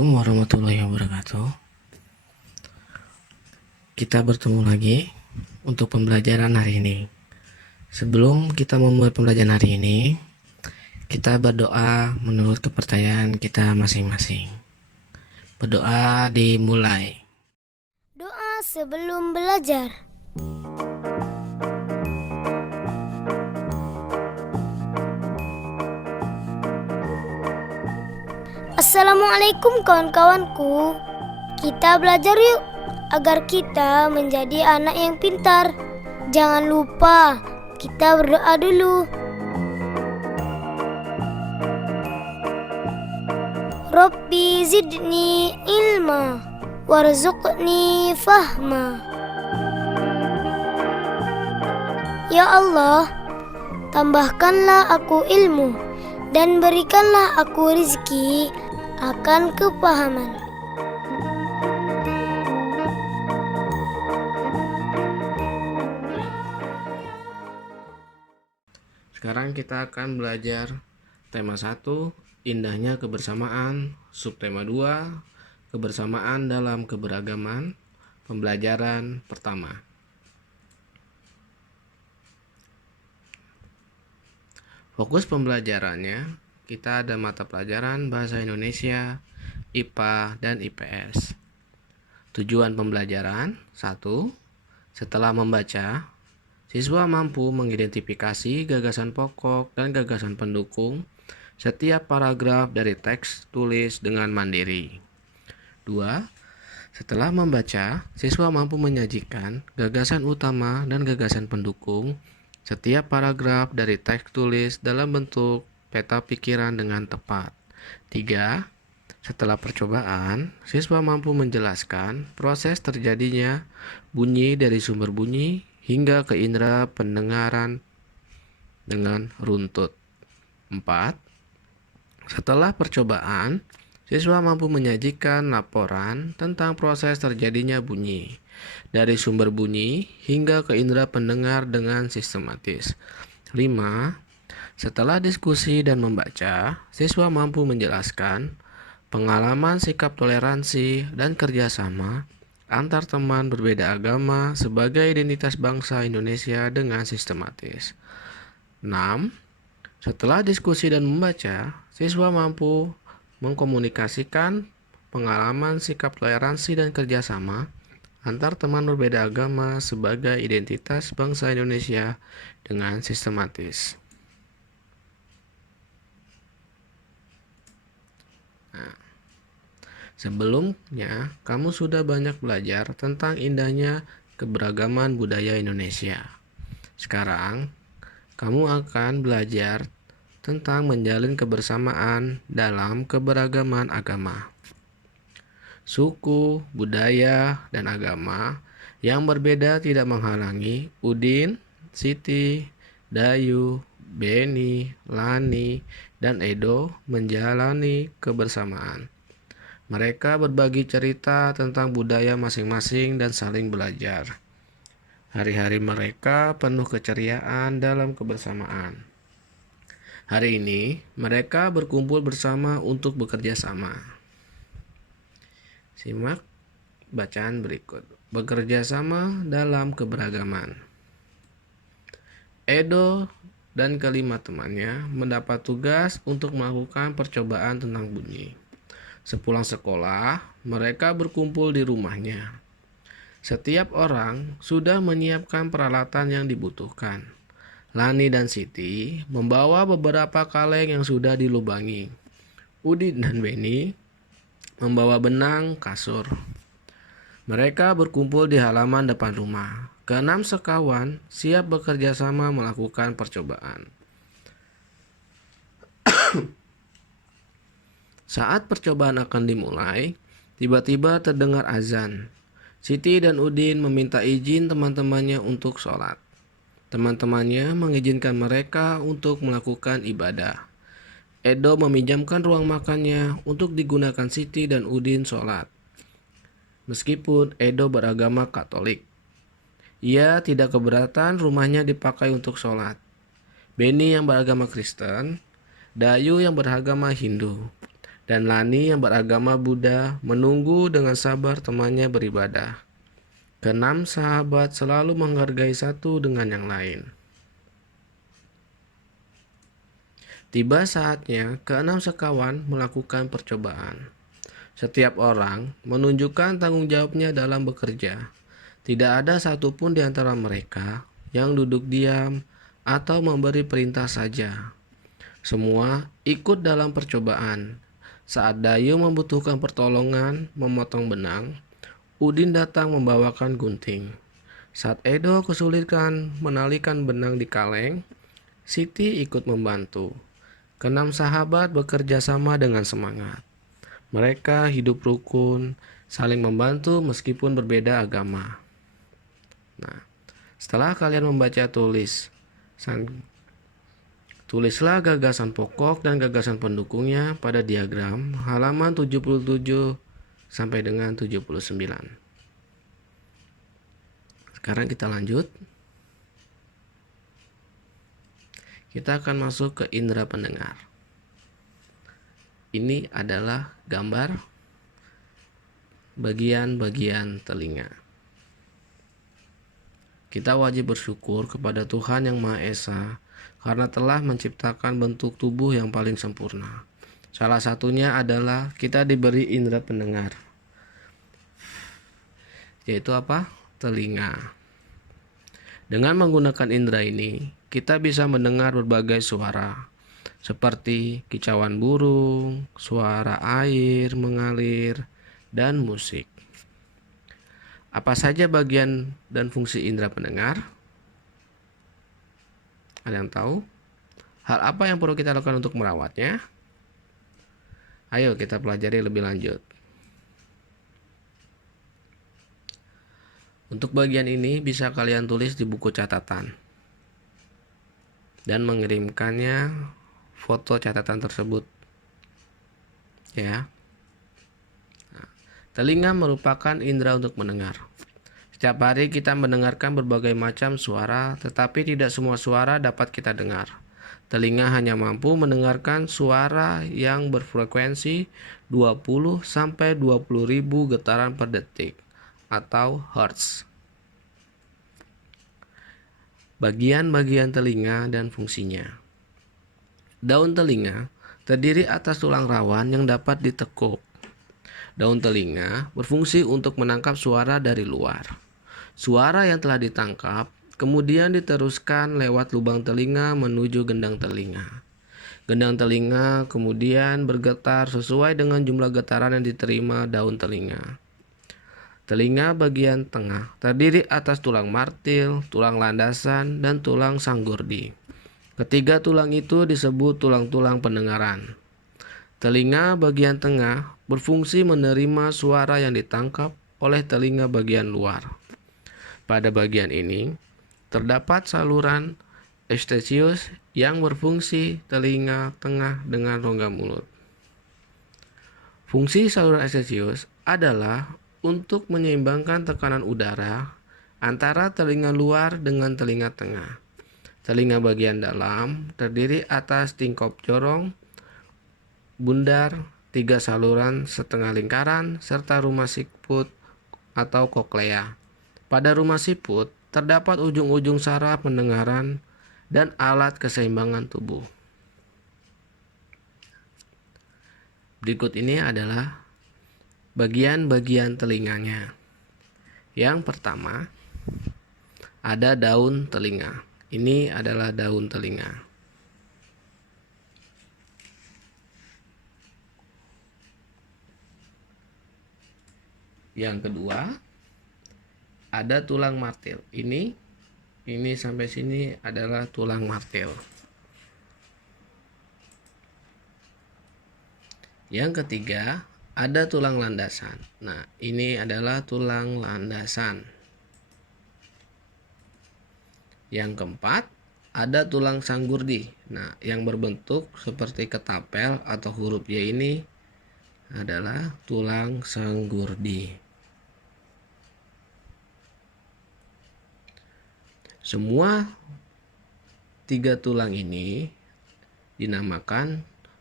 Assalamualaikum warahmatullahi wabarakatuh. Kita bertemu lagi untuk pembelajaran hari ini. Sebelum kita memulai pembelajaran hari ini, kita berdoa menurut kepercayaan kita masing-masing. Berdoa dimulai. Doa sebelum belajar. Assalamualaikum kawan-kawanku. Kita belajar yuk agar kita menjadi anak yang pintar. Jangan lupa kita berdoa dulu. Rabbi zidni ilma warzuqni fahma. Ya Allah, tambahkanlah aku ilmu dan berikanlah aku rezeki akan kepahaman. Sekarang kita akan belajar tema 1, indahnya kebersamaan, subtema 2, kebersamaan dalam keberagaman, pembelajaran pertama. Fokus pembelajarannya, kita ada mata pelajaran Bahasa Indonesia, IPA, dan IPS. Tujuan pembelajaran 1. Setelah membaca, siswa mampu mengidentifikasi gagasan pokok dan gagasan pendukung setiap paragraf dari teks tulis dengan mandiri. 2. Setelah membaca, siswa mampu menyajikan gagasan utama dan gagasan pendukung setiap paragraf dari teks tulis dalam bentuk peta pikiran dengan tepat. 3. Setelah percobaan, siswa mampu menjelaskan proses terjadinya bunyi dari sumber bunyi hingga ke indera pendengaran dengan runtut. 4. Setelah percobaan, siswa mampu menyajikan laporan tentang proses terjadinya bunyi dari sumber bunyi hingga ke indera pendengar dengan sistematis. 5. Setelah diskusi dan membaca, siswa mampu menjelaskan pengalaman sikap toleransi dan kerjasama antar teman berbeda agama sebagai identitas bangsa Indonesia dengan sistematis. 6. Setelah diskusi dan membaca, siswa mampu mengkomunikasikan pengalaman sikap toleransi dan kerjasama antar teman berbeda agama sebagai identitas bangsa Indonesia dengan sistematis. Sebelumnya, kamu sudah banyak belajar tentang indahnya keberagaman budaya Indonesia. Sekarang, kamu akan belajar tentang menjalin kebersamaan dalam keberagaman agama. Suku, budaya, dan agama yang berbeda tidak menghalangi Udin, Siti, Dayu, Beni, Lani, dan Edo menjalani kebersamaan. Mereka berbagi cerita tentang budaya masing-masing dan saling belajar. Hari-hari mereka penuh keceriaan dalam kebersamaan. Hari ini, mereka berkumpul bersama untuk bekerja sama. Simak bacaan berikut. Bekerja sama dalam keberagaman. Edo dan kelima temannya mendapat tugas untuk melakukan percobaan tentang bunyi. Sepulang sekolah, mereka berkumpul di rumahnya. Setiap orang sudah menyiapkan peralatan yang dibutuhkan. Lani dan Siti membawa beberapa kaleng yang sudah dilubangi. Udin dan Beni membawa benang kasur. Mereka berkumpul di halaman depan rumah. Keenam sekawan siap bekerja sama melakukan percobaan. Saat percobaan akan dimulai, tiba-tiba terdengar azan. Siti dan Udin meminta izin teman-temannya untuk sholat. Teman-temannya mengizinkan mereka untuk melakukan ibadah. Edo meminjamkan ruang makannya untuk digunakan Siti dan Udin sholat. Meskipun Edo beragama Katolik, ia tidak keberatan rumahnya dipakai untuk sholat. Beni yang beragama Kristen, Dayu yang beragama Hindu, dan Lani yang beragama Buddha menunggu dengan sabar temannya beribadah. Keenam sahabat selalu menghargai satu dengan yang lain. Tiba saatnya keenam sekawan melakukan percobaan. Setiap orang menunjukkan tanggung jawabnya dalam bekerja. Tidak ada satupun di antara mereka yang duduk diam atau memberi perintah saja. Semua ikut dalam percobaan. Saat Dayu membutuhkan pertolongan memotong benang, Udin datang membawakan gunting. Saat Edo kesulitan menalikan benang di kaleng, Siti ikut membantu. Keenam sahabat bekerja sama dengan semangat. Mereka hidup rukun, saling membantu meskipun berbeda agama. Nah, setelah kalian membaca tulislah gagasan pokok dan gagasan pendukungnya pada diagram halaman 77 sampai dengan 79. Sekarang kita lanjut. Kita akan masuk ke indera pendengar. Ini adalah gambar bagian-bagian telinga. Kita wajib bersyukur kepada Tuhan Yang Maha Esa karena telah menciptakan bentuk tubuh yang paling sempurna. Salah satunya adalah kita diberi indera pendengar, yaitu apa? Telinga. Dengan menggunakan indera ini, kita bisa mendengar berbagai suara, seperti kicauan burung, suara air mengalir, dan musik. Apa saja bagian dan fungsi indera pendengar? Ada yang tahu? Hal apa yang perlu kita lakukan untuk merawatnya? Ayo kita pelajari lebih lanjut. Untuk bagian ini bisa kalian tulis di buku catatan dan mengirimkannya foto catatan tersebut, ya. Nah, telinga merupakan indera untuk mendengar. Setiap hari kita mendengarkan berbagai macam suara, tetapi tidak semua suara dapat kita dengar. Telinga hanya mampu mendengarkan suara yang berfrekuensi 20 sampai 20 ribu getaran per detik atau hertz. Bagian-bagian telinga dan fungsinya. Daun telinga terdiri atas tulang rawan yang dapat ditekuk. Daun telinga berfungsi untuk menangkap suara dari luar. Suara yang telah ditangkap kemudian diteruskan lewat lubang telinga menuju gendang telinga. Gendang telinga kemudian bergetar sesuai dengan jumlah getaran yang diterima daun telinga. Telinga bagian tengah terdiri atas tulang martil, tulang landasan, dan tulang sanggurdi. Ketiga tulang itu disebut tulang-tulang pendengaran. Telinga bagian tengah berfungsi menerima suara yang ditangkap oleh telinga bagian luar. Pada bagian ini terdapat saluran eustachius yang berfungsi telinga tengah dengan rongga mulut. Fungsi saluran eustachius adalah untuk menyeimbangkan tekanan udara antara telinga luar dengan telinga tengah. Telinga bagian dalam terdiri atas tingkop jorong, bundar, 3 saluran setengah lingkaran, serta rumah siput atau koklea. Pada rumah siput terdapat ujung-ujung saraf pendengaran dan alat keseimbangan tubuh. Berikut ini adalah bagian-bagian telinganya. Yang pertama, ada daun telinga. Ini adalah daun telinga. Yang kedua, ada tulang martil. Ini sampai sini adalah tulang martil. Yang ketiga, ada tulang landasan. Nah, ini adalah tulang landasan. Yang keempat, ada tulang sanggurdi. Nah, yang berbentuk seperti ketapel atau huruf Y ini adalah tulang sanggurdi. Semua 3 tulang ini dinamakan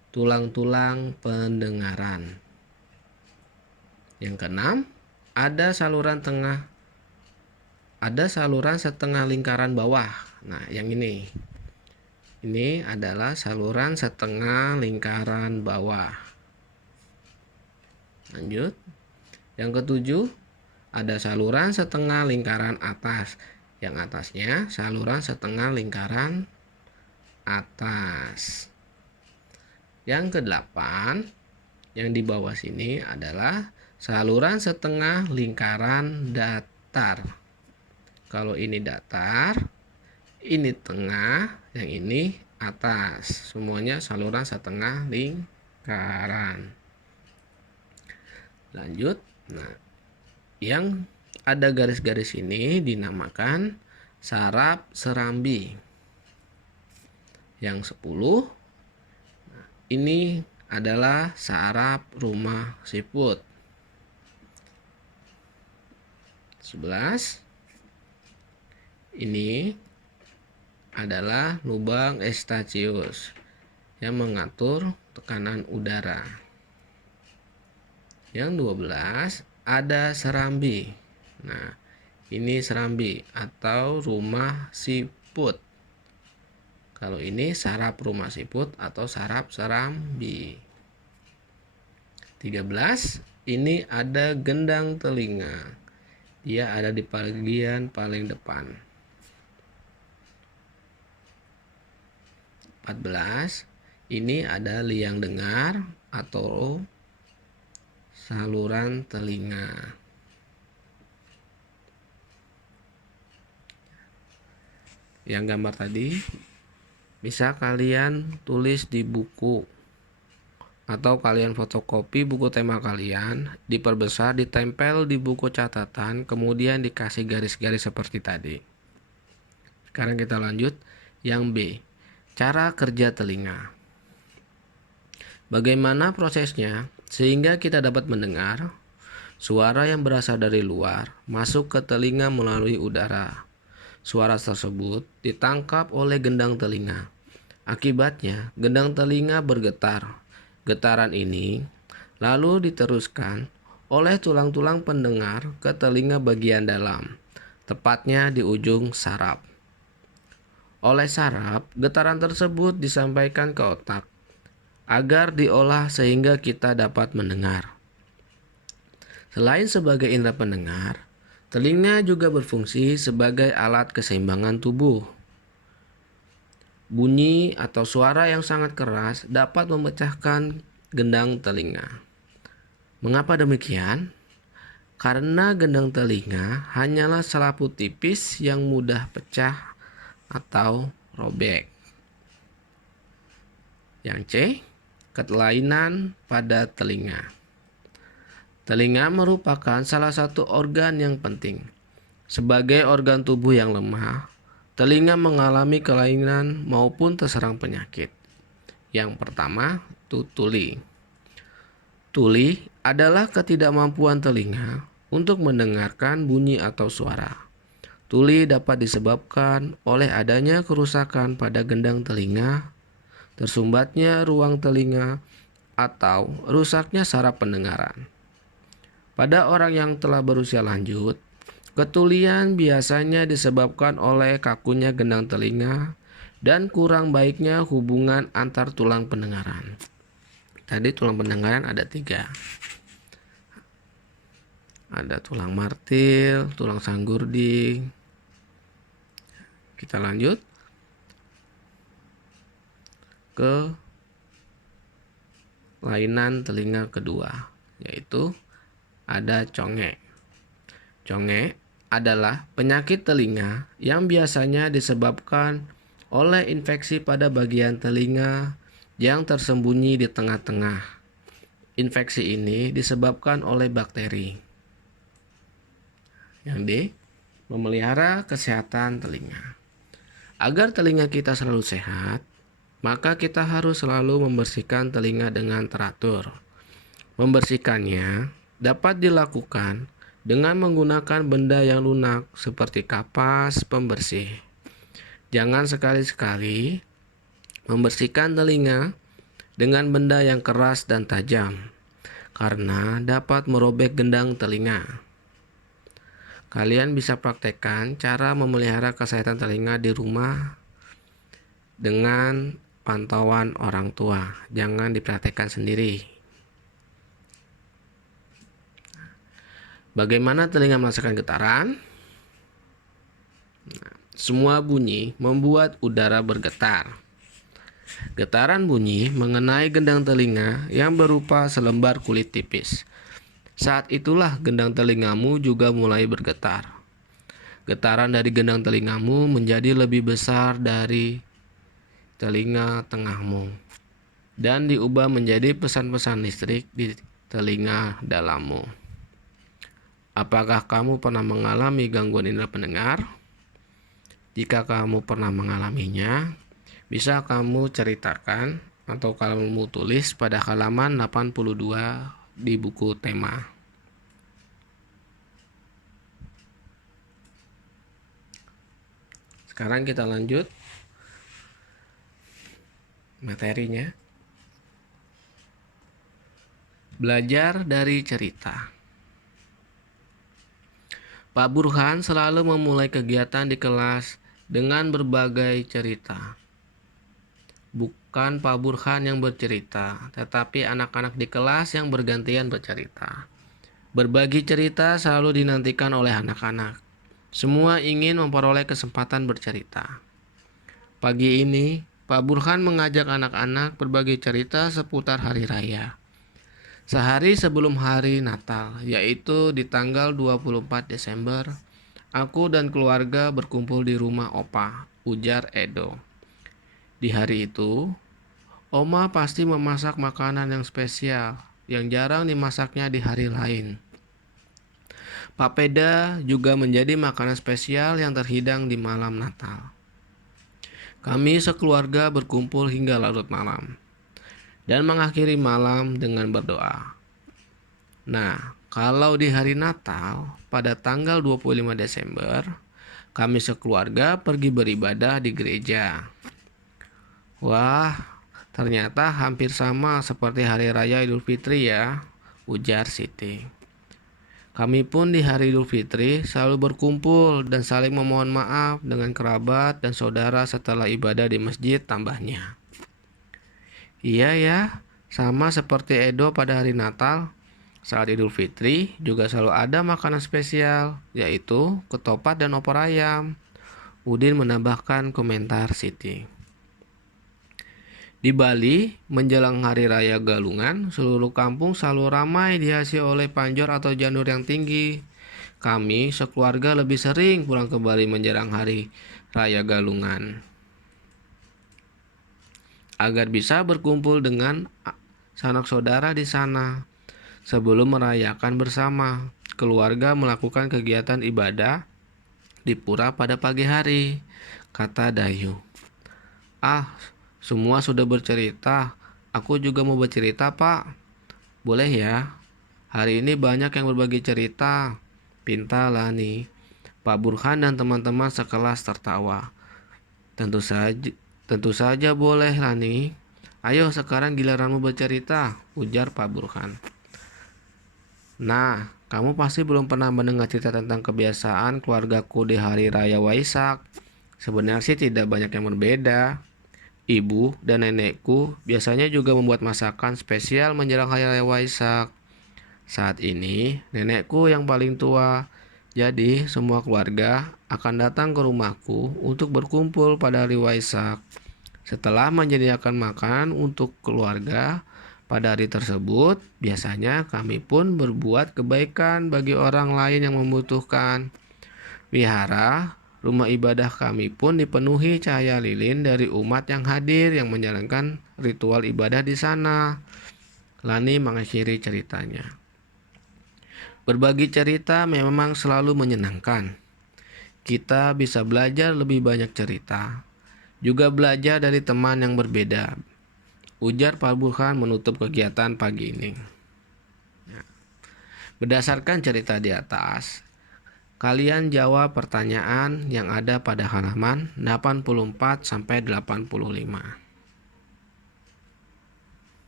tulang-tulang pendengaran. Yang keenam, ada saluran setengah lingkaran bawah. Nah, yang ini adalah saluran setengah lingkaran bawah. Lanjut. Yang ketujuh, ada saluran setengah lingkaran atas. Yang atasnya saluran setengah lingkaran atas. Yang kedelapan, yang di bawah sini adalah saluran setengah lingkaran datar. Kalau ini datar, ini tengah, yang ini atas. Semuanya saluran setengah lingkaran. Lanjut. Nah, yang ada garis-garis ini dinamakan saraf serambi. Yang 10, ini adalah saraf rumah siput. 11, ini adalah lubang Eustachius yang mengatur tekanan udara. Yang 12, ada serambi. Nah, ini serambi atau rumah siput. Kalau ini saraf rumah siput atau saraf serambi. 13, ini ada gendang telinga. Dia ada di bagian paling depan. 14, ini ada liang dengar atau saluran telinga. Yang gambar tadi bisa kalian tulis di buku atau kalian fotokopi buku tema kalian, diperbesar, ditempel di buku catatan, kemudian dikasih garis-garis seperti tadi. Sekarang kita lanjut yang B, cara kerja telinga. Bagaimana prosesnya sehingga kita dapat mendengar suara yang berasal dari luar masuk ke telinga melalui udara. Suara tersebut ditangkap oleh gendang telinga. Akibatnya, gendang telinga bergetar. Getaran ini lalu diteruskan oleh tulang-tulang pendengar ke telinga bagian dalam, tepatnya di ujung saraf. Oleh saraf, getaran tersebut disampaikan ke otak agar diolah sehingga kita dapat mendengar. Selain sebagai indera pendengar, telinga juga berfungsi sebagai alat keseimbangan tubuh. Bunyi atau suara yang sangat keras dapat memecahkan gendang telinga. Mengapa demikian? Karena gendang telinga hanyalah selaput tipis yang mudah pecah atau robek. Yang C, kelainan pada telinga. Telinga merupakan salah satu organ yang penting. Sebagai organ tubuh yang lemah, telinga mengalami kelainan maupun terserang penyakit. Yang pertama, tuli. Tuli adalah ketidakmampuan telinga untuk mendengarkan bunyi atau suara. Tuli dapat disebabkan oleh adanya kerusakan pada gendang telinga, tersumbatnya ruang telinga, atau rusaknya saraf pendengaran. Pada orang yang telah berusia lanjut, ketulian biasanya disebabkan oleh kakunya gendang telinga dan kurang baiknya hubungan antar tulang pendengaran. Tadi tulang pendengaran ada 3. Ada tulang martil, tulang sanggurdi. Kita lanjut ke kelainan telinga kedua, yaitu ada congek. Congek adalah penyakit telinga yang biasanya disebabkan oleh infeksi pada bagian telinga yang tersembunyi di tengah-tengah. Infeksi ini disebabkan oleh bakteri. Yang D, memelihara kesehatan telinga. Agar telinga kita selalu sehat, maka kita harus selalu membersihkan telinga dengan teratur. Membersihkannya dapat dilakukan dengan menggunakan benda yang lunak seperti kapas pembersih. Jangan sekali-sekali membersihkan telinga dengan benda yang keras dan tajam, karena dapat merobek gendang telinga. Kalian bisa praktekkan cara memelihara kesehatan telinga di rumah dengan pantauan orang tua. Jangan dipraktekkan sendiri. Bagaimana telinga merasakan getaran? Semua bunyi membuat udara bergetar. Getaran bunyi mengenai gendang telinga yang berupa selembar kulit tipis. Saat itulah gendang telingamu juga mulai bergetar. Getaran dari gendang telingamu menjadi lebih besar dari telinga tengahmu dan diubah menjadi pesan-pesan listrik di telinga dalammu. Apakah kamu pernah mengalami gangguan indera pendengar? Jika kamu pernah mengalaminya, bisa kamu ceritakan atau kamu tulis pada halaman 82 di buku tema. Sekarang kita lanjut materinya. Belajar dari cerita. Pak Burhan selalu memulai kegiatan di kelas dengan berbagai cerita. Bukan Pak Burhan yang bercerita, tetapi anak-anak di kelas yang bergantian bercerita. Berbagi cerita selalu dinantikan oleh anak-anak. Semua ingin memperoleh kesempatan bercerita. Pagi ini, Pak Burhan mengajak anak-anak berbagi cerita seputar hari raya. Sehari sebelum hari Natal, yaitu di tanggal 24 Desember, aku dan keluarga berkumpul di rumah Opa, ujar Edo. Di hari itu, Oma pasti memasak makanan yang spesial, yang jarang dimasaknya di hari lain. Papeda juga menjadi makanan spesial yang terhidang di malam Natal. Kami sekeluarga berkumpul hingga larut malam, dan mengakhiri malam dengan berdoa. Nah, kalau di hari Natal, pada tanggal 25 Desember, kami sekeluarga pergi beribadah di gereja. Wah, ternyata hampir sama seperti hari raya Idul Fitri ya, ujar Siti. Kami pun di hari Idul Fitri selalu berkumpul dan saling memohon maaf dengan kerabat dan saudara setelah ibadah di masjid, tambahnya. Iya ya, sama seperti Edo pada hari Natal. Saat Idul Fitri juga selalu ada makanan spesial, yaitu ketupat dan opor ayam. Udin menambahkan komentar Siti. Di Bali, menjelang Hari Raya Galungan, seluruh kampung selalu ramai dihiasi oleh panjor atau janur yang tinggi. Kami sekeluarga lebih sering pulang ke Bali menjelang Hari Raya Galungan, agar bisa berkumpul dengan sanak saudara di sana. Sebelum merayakan bersama, keluarga melakukan kegiatan ibadah di pura pada pagi hari, kata Dayu. Semua sudah bercerita. Aku juga mau bercerita, Pak. Boleh ya? Hari ini banyak yang berbagi cerita, pinta Lani. Pak Burhan dan teman-teman sekelas tertawa. Tentu saja boleh, Lani. Ayo sekarang giliranmu bercerita, ujar Pak Burhan. Nah, kamu pasti belum pernah mendengar cerita tentang kebiasaan keluargaku di hari raya Waisak. Sebenarnya sih tidak banyak yang berbeda. Ibu dan nenekku biasanya juga membuat masakan spesial menjelang hari raya Waisak. Saat ini, nenekku yang paling tua, jadi semua keluarga akan datang ke rumahku untuk berkumpul pada hari Waisak. Setelah menyediakan makanan untuk keluarga pada hari tersebut, biasanya kami pun berbuat kebaikan bagi orang lain yang membutuhkan. Wihara, rumah ibadah kami pun dipenuhi cahaya lilin dari umat yang hadir yang menjalankan ritual ibadah di sana. Lani mengakhiri ceritanya. Berbagi cerita memang selalu menyenangkan. Kita bisa belajar lebih banyak cerita, juga belajar dari teman yang berbeda, ujar Pak Burhan menutup kegiatan pagi ini. Berdasarkan cerita di atas, kalian jawab pertanyaan yang ada pada halaman 84 sampai 85.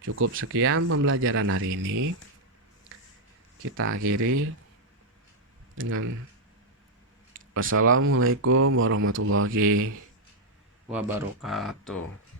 Cukup sekian pembelajaran hari ini. Kita akhiri dengan wassalamualaikum warahmatullahi wabarakatuh.